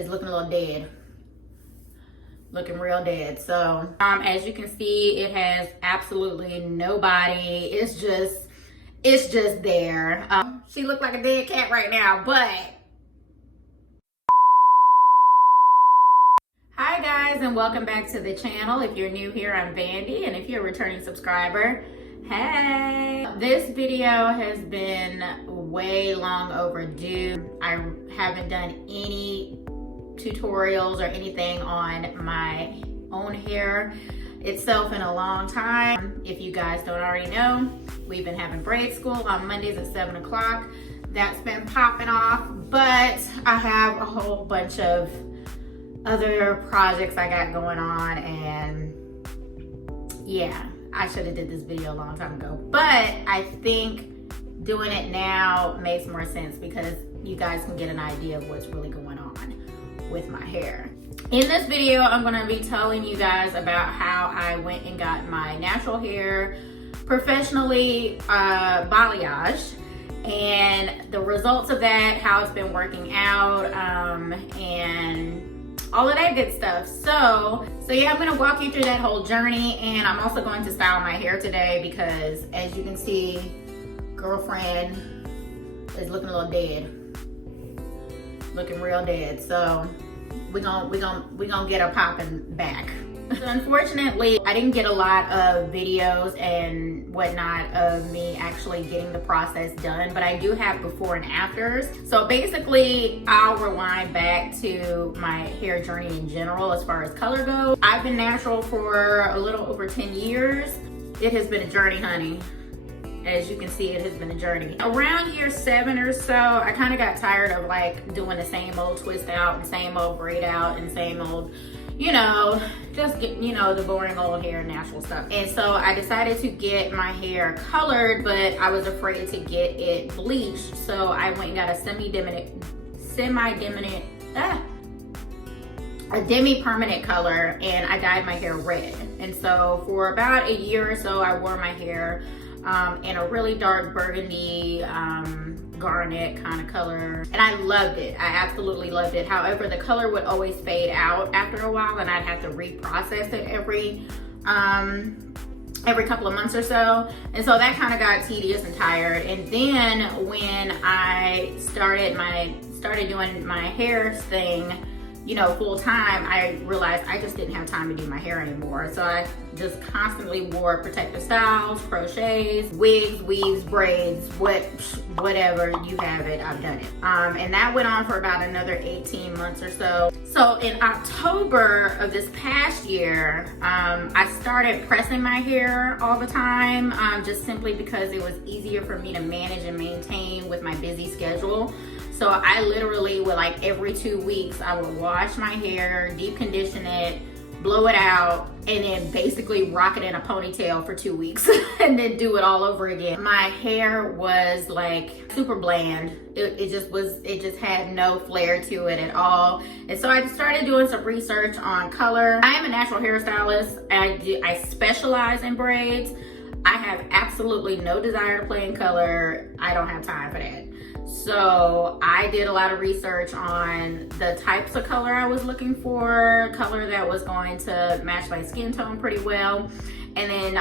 is looking a little dead. Looking real dead. So as you can see, it has absolutely no body. It's just there. She looked like a dead cat right now, but hi guys, and welcome back to the channel. If you're new here, I'm Vandy, and if you're a returning subscriber, hey. This video has been way long overdue. I haven't done any tutorials or anything on my own hair itself in a long time. If you guys don't already know, we've been having braid school on Mondays at 7 o'clock. That's been popping off, but I have a whole bunch of other projects I got going on, and yeah, I should have did this video a long time ago, but I think doing it now makes more sense because you guys can get an idea of what's really going on with my hair. In this video, I'm gonna be telling you guys about how I went and got my natural hair professionally balayaged, and the results of that, how it's been working out, and all of that good stuff. So yeah, I'm gonna walk you through that whole journey, and I'm also going to style my hair today because, as you can see, girlfriend is looking a little dead. Looking real dead. So we gonna get her popping back. So unfortunately, I didn't get a lot of videos and whatnot of me actually getting the process done, but I do have before and afters. So basically, I'll rewind back to my hair journey in general as far as color goes. I've been natural for a little over 10 years. It has been a journey, honey. As you can see, it has been a journey. Around year 7 or so, I kind of got tired of like doing the same old twist out and same old braid out and same old, you know, just get, you know, the boring old hair natural stuff. And so I decided to get my hair colored, but I was afraid to get it bleached. So I went and got a demi-permanent color, and I dyed my hair red. And so for about a year or so, I wore my hair in a really dark burgundy garnet kind of color, and I loved it. I absolutely loved it. However, the color would always fade out after a while, and I'd have to reprocess it every couple of months or so, and so that kind of got tedious and tired. And then when I started doing my hair thing, you know, full time, I realized I just didn't have time to do my hair anymore. So I just constantly wore protective styles, crochets, wigs, weaves, braids, whatever you have it, I've done it. And that went on for about another 18 months or so. So in October of this past year, I started pressing my hair all the time, just simply because it was easier for me to manage and maintain with my busy schedule. So I literally would, like, every 2 weeks, I would wash my hair, deep condition it, blow it out, and then basically rock it in a ponytail for 2 weeks and then do it all over again. My hair was like super bland. It just had no flair to it at all. And so I started doing some research on color. I am a natural hairstylist. I specialize in braids. I have absolutely no desire to play in color. I don't have time for that. So I did a lot of research on the types of color I was looking for, color that was going to match my skin tone pretty well, and then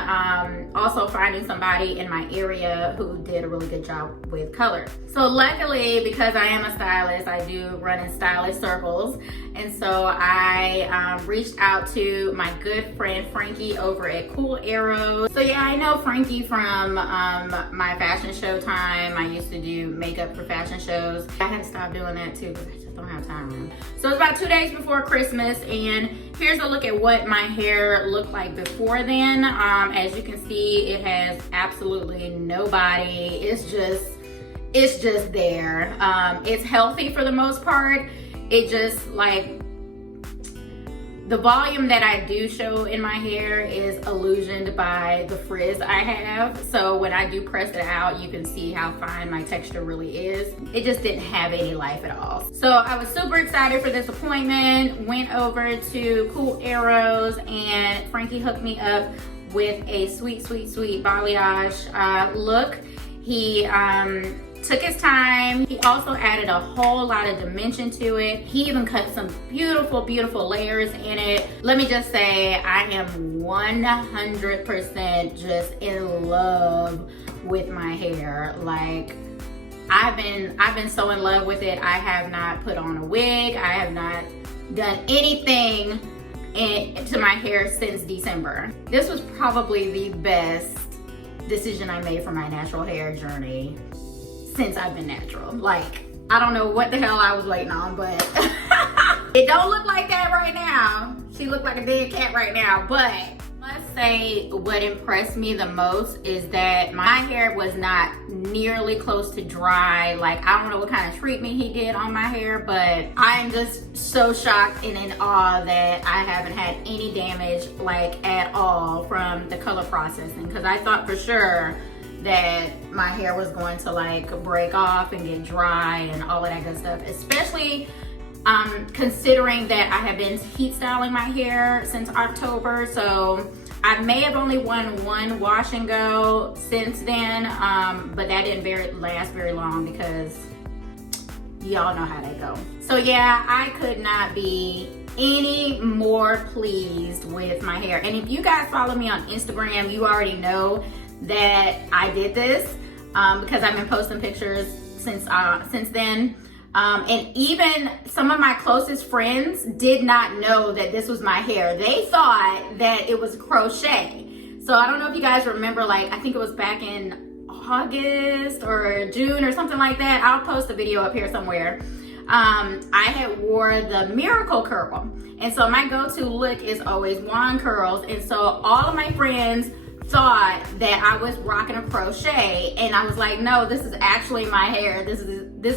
also finding somebody in my area who did a really good job with color. So luckily, because I am a stylist, I do run in stylist circles, and so I reached out to my good friend Frankie over at Cool Arrows. So yeah, I know Frankie from my fashion show time. I used to do makeup for fashion shows. I had to stop doing that too because I just don't have time. So it's about 2 days before Christmas, and here's a look at what my hair looked like before then. As you can see, it has absolutely no body. It's just there. It's healthy for the most part. It just, like, the volume that I do show in my hair is illusioned by the frizz I have. So when I do press it out, you can see how fine my texture really is. It just didn't have any life at all. So I was super excited for this appointment, went over to Cool Arrows, and Frankie hooked me up with a sweet balayage look. He took his time. He also added a whole lot of dimension to it. He even cut some beautiful, beautiful layers in it. Let me just say, I am 100% just in love with my hair. Like, I've been so in love with it. I have not put on a wig. I have not done anything to my hair since December. This was probably the best decision I made for my natural hair journey since I've been natural. Like, I don't know what the hell I was waiting on, but it don't look like that right now. She looked like a dead cat right now, but I must say what impressed me the most is that my hair was not nearly close to dry. Like, I don't know what kind of treatment he did on my hair, but I'm just so shocked and in awe that I haven't had any damage, like, at all from the color processing, because I thought for sure that my hair was going to like break off and get dry and all of that good stuff, especially considering that I have been heat styling my hair since October. So I may have only won one wash and go since then, but that didn't last very long because y'all know how that go. So yeah, I could not be any more pleased with my hair. And if you guys follow me on Instagram, you already know that I did this because I've been posting pictures since then. And even some of my closest friends did not know that this was my hair. They thought that it was crochet. So I don't know if you guys remember, like, I think it was back in August or June or something like that. I'll post a video up here somewhere. I had wore the Miracle Curl. And so my go-to look is always wand curls. And so all of my friends thought that I was rocking a crochet, and I was like, no, this is actually my hair. This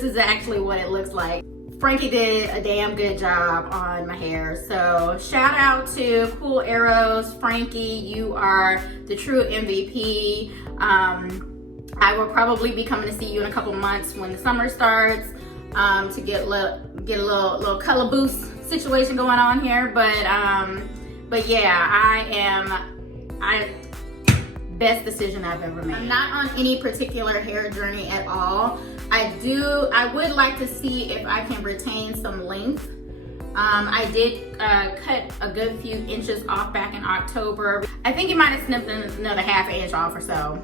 is actually what it looks like. Frankie did a damn good job on my hair. So shout out to Cool Arrows. Frankie, you are the true MVP. I will probably be coming to see you in a couple months when the summer starts to get a little color boost situation going on here. But yeah, best decision I've ever made. I'm not on any particular hair journey at all. I would like to see if I can retain some length. I did cut a good few inches off back in October. I think you might have snipped another half inch off or so.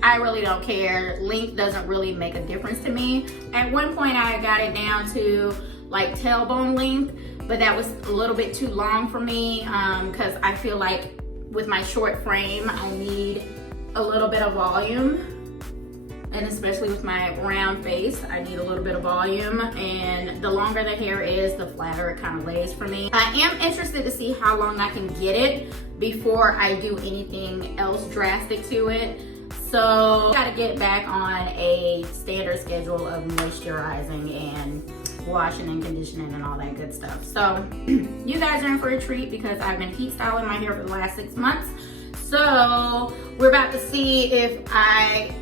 I really don't care. Length doesn't really make a difference to me. At one point I got it down to like tailbone length, but that was a little bit too long for me because I feel like with my short frame, I need a little bit of volume. And especially with my round face, I need a little bit of volume. And the longer the hair is, the flatter it kind of lays for me. I am interested to see how long I can get it before I do anything else drastic to it. So I gotta get back on a standard schedule of moisturizing and washing and conditioning and all that good stuff. So you guys are in for a treat because I've been heat styling my hair for the last 6 months. So we're about to see if I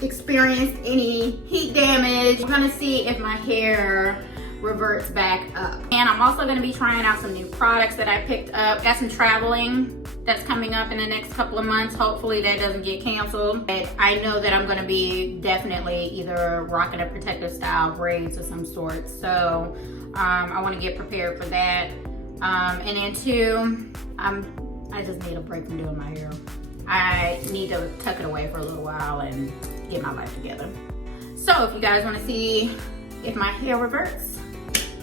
experienced any heat damage. We're gonna see if my hair reverts back up. And I'm also gonna be trying out some new products that I picked up. Got some traveling that's coming up in the next couple of months. Hopefully that doesn't get canceled. But I know that I'm gonna be definitely either rocking a protective style braids of some sort. So I wanna get prepared for that. And then two, I just need a break from doing my hair. I need to tuck it away for a little while and get my life together. So if you guys wanna see if my hair reverts,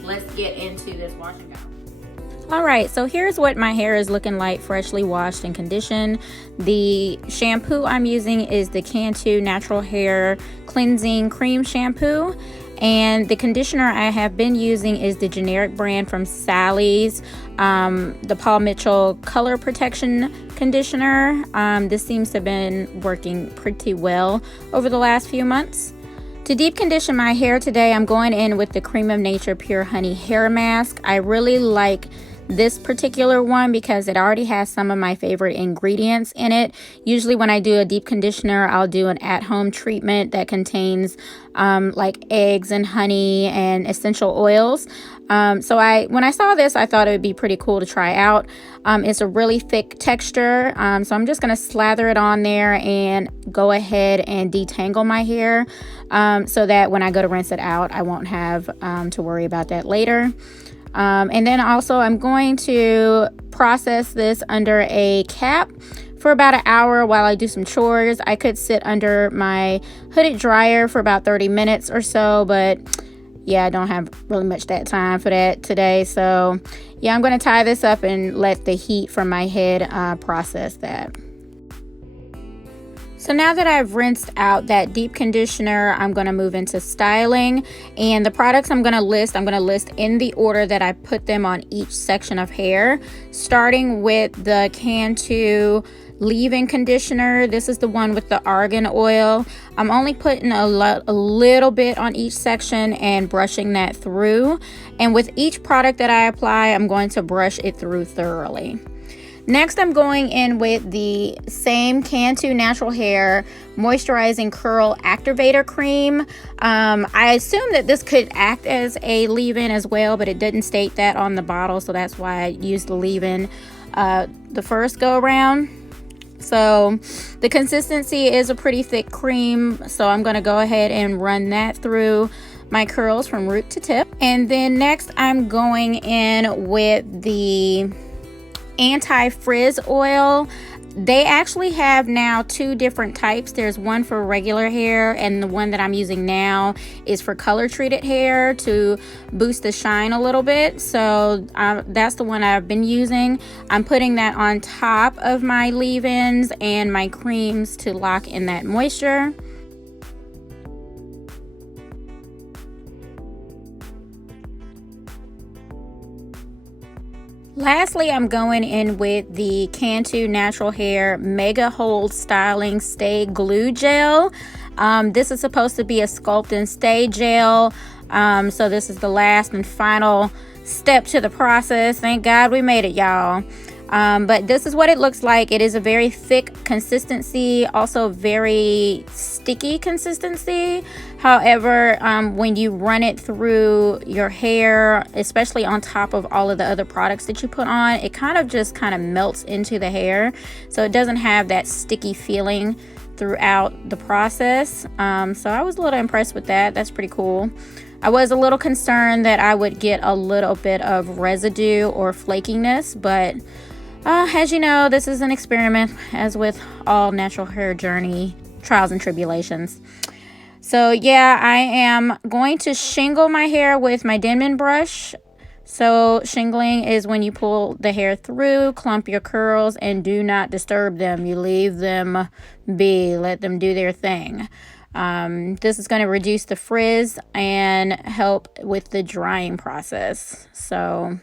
let's get into this wash and go. All right, so here's what my hair is looking like freshly washed and conditioned. The shampoo I'm using is the Cantu Natural Hair Cleansing Cream Shampoo. And the conditioner I have been using is the generic brand from Sally's, the Paul Mitchell Color Protection Conditioner. This seems to have been working pretty well over the last few months. To deep condition my hair today, I'm going in with the Cream of Nature Pure Honey Hair Mask. I really like this particular one because it already has some of my favorite ingredients in it. Usually when I do a deep conditioner, I'll do an at-home treatment that contains like eggs and honey and essential oils. So when I saw this, I thought it would be pretty cool to try out. It's a really thick texture, so I'm just going to slather it on there and go ahead and detangle my hair so that when I go to rinse it out, I won't have to worry about that later. And then also I'm going to process this under a cap for about an hour while I do some chores. I could sit under my hooded dryer for about 30 minutes or so, but yeah, I don't have really much that time for that today. So yeah, I'm going to tie this up and let the heat from my head process that. So now that I've rinsed out that deep conditioner, I'm going to move into styling. And the products I'm going to list in the order that I put them on each section of hair, starting with the Cantu leave-in conditioner. This is the one with the argan oil. I'm only putting a little bit on each section and brushing that through. And with each product that I apply, I'm going to brush it through thoroughly. Next, I'm going in with the same Cantu Natural Hair Moisturizing Curl Activator Cream. I assume that this could act as a leave-in as well, but it didn't state that on the bottle, so that's why I used the leave-in the first go around. So the consistency is a pretty thick cream, so I'm going to go ahead and run that through my curls from root to tip. And then next, I'm going in with the anti-frizz oil. They actually have now two different types. There's one for regular hair, and the one that I'm using now is for color treated hair to boost the shine a little bit. So that's the one I've been using. I'm putting that on top of my leave-ins and my creams to lock in that moisture. Lastly, I'm going in with the Cantu Natural Hair Mega Hold Styling Stay Glue Gel. This is supposed to be a sculpt and stay gel. So this is the last and final step to the process. Thank God we made it, y'all. But this is what it looks like. It is a very thick consistency, also very sticky consistency. However, when you run it through your hair, especially on top of all of the other products that you put on, it kind of melts into the hair. So it doesn't have that sticky feeling throughout the process. So I was a little impressed with that. That's pretty cool. I was a little concerned that I would get a little bit of residue or flakiness, but as you know, this is an experiment, as with all natural hair journey trials and tribulations. So yeah, I am going to shingle my hair with my Denman brush. So shingling is when you pull the hair through, clump your curls, and do not disturb them. You leave them be, let them do their thing. This is going to reduce the frizz and help with the drying process. So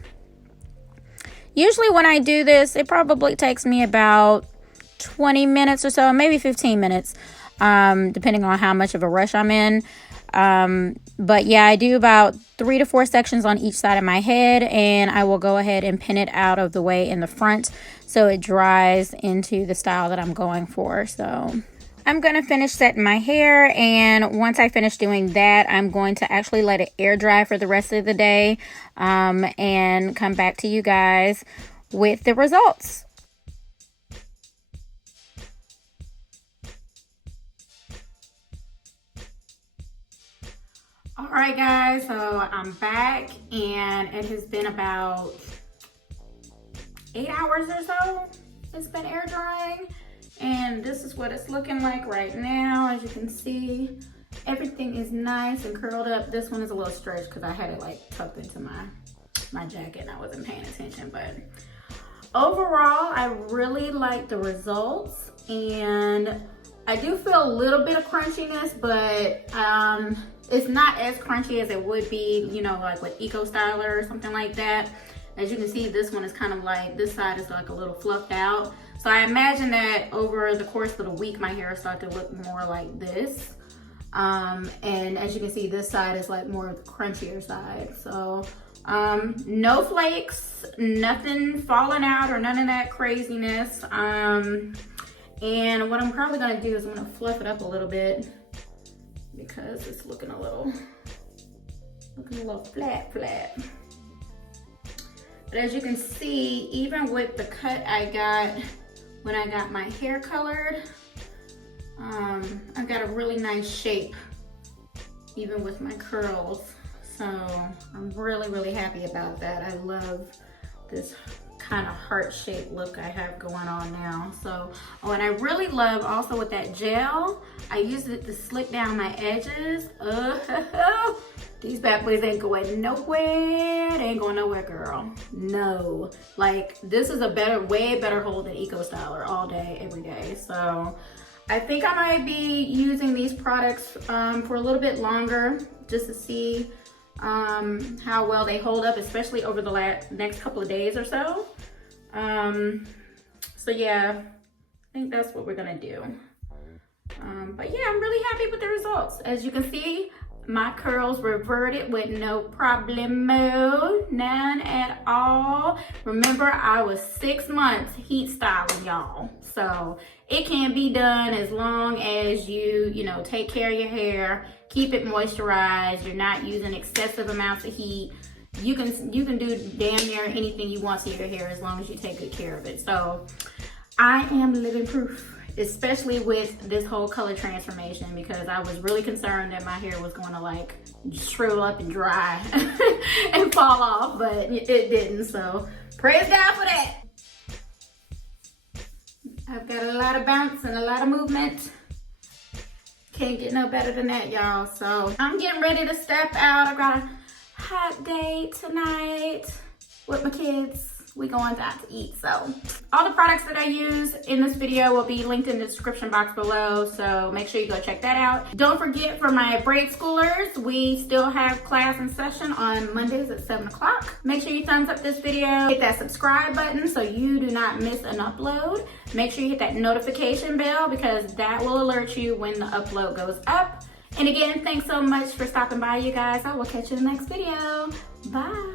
usually when I do this, it probably takes me about 20 minutes or so, maybe 15 minutes, depending on how much of a rush I'm in. But yeah, I do about 3 to 4 sections on each side of my head, and I will go ahead and pin it out of the way in the front so it dries into the style that I'm going for. So I'm going to finish setting my hair, and once I finish doing that, I'm going to actually let it air dry for the rest of the day, and come back to you guys with the results. Alright guys, so I'm back, and it has been about 8 hours or so. It's been air drying. And this is what it's looking like right now. As you can see, everything is nice and curled up. This one is a little stretched because I had it like tucked into my jacket and I wasn't paying attention. But overall, I really like the results, and I do feel a little bit of crunchiness, but it's not as crunchy as it would be, you know, like with Eco Styler or something like that. As you can see, this one is kind of like, this side is like a little fluffed out. So I imagine that over the course of the week, my hair will start to look more like this. And as you can see, this side is like more of the crunchier side. So No flakes, nothing falling out or none of that craziness. And what I'm probably gonna do is I'm gonna fluff it up a little bit because it's looking a little flat. But as you can see, even with the cut I got when I got my hair colored, I've got a really nice shape even with my curls. So I'm really happy about that. I love this kind of heart-shaped look I have going on now. So, oh, and I really love also with that gel, I use it to slick down my edges. These bad boys ain't going nowhere. They ain't going nowhere, girl. No. Like, this is a way better hold than Eco Styler all day, every day. So I think I might be using these products for a little bit longer just to see how well they hold up, especially over the next couple of days or so. So yeah, I think that's what we're gonna do. But yeah, I'm really happy with the results. As you can see, my curls reverted with no problemo, none at all. Remember, I was 6 months heat styling, y'all. So it can be done as long as you know, take care of your hair, keep it moisturized, you're not using excessive amounts of heat. You can do damn near anything you want to your hair as long as you take good care of it. So I am living proof, especially with this whole color transformation, because I was really concerned that my hair was going to like shrivel up and dry and fall off, but it didn't. So praise God for that. I've got a lot of bounce and a lot of movement. Can't get no better than that, y'all. So I'm getting ready to step out. I've got a hot date tonight with my kids. We going out to eat. So all the products that I use in this video will be linked in the description box below, so make sure you go check that out. Don't forget, for my braid schoolers, we still have class in session on Mondays at 7 o'clock. Make sure you thumbs up this video, hit that subscribe button so you do not miss an upload. Make sure you hit that notification bell because that will alert you when the upload goes up. And again, thanks so much for stopping by, you guys. I will catch you in the next video. Bye.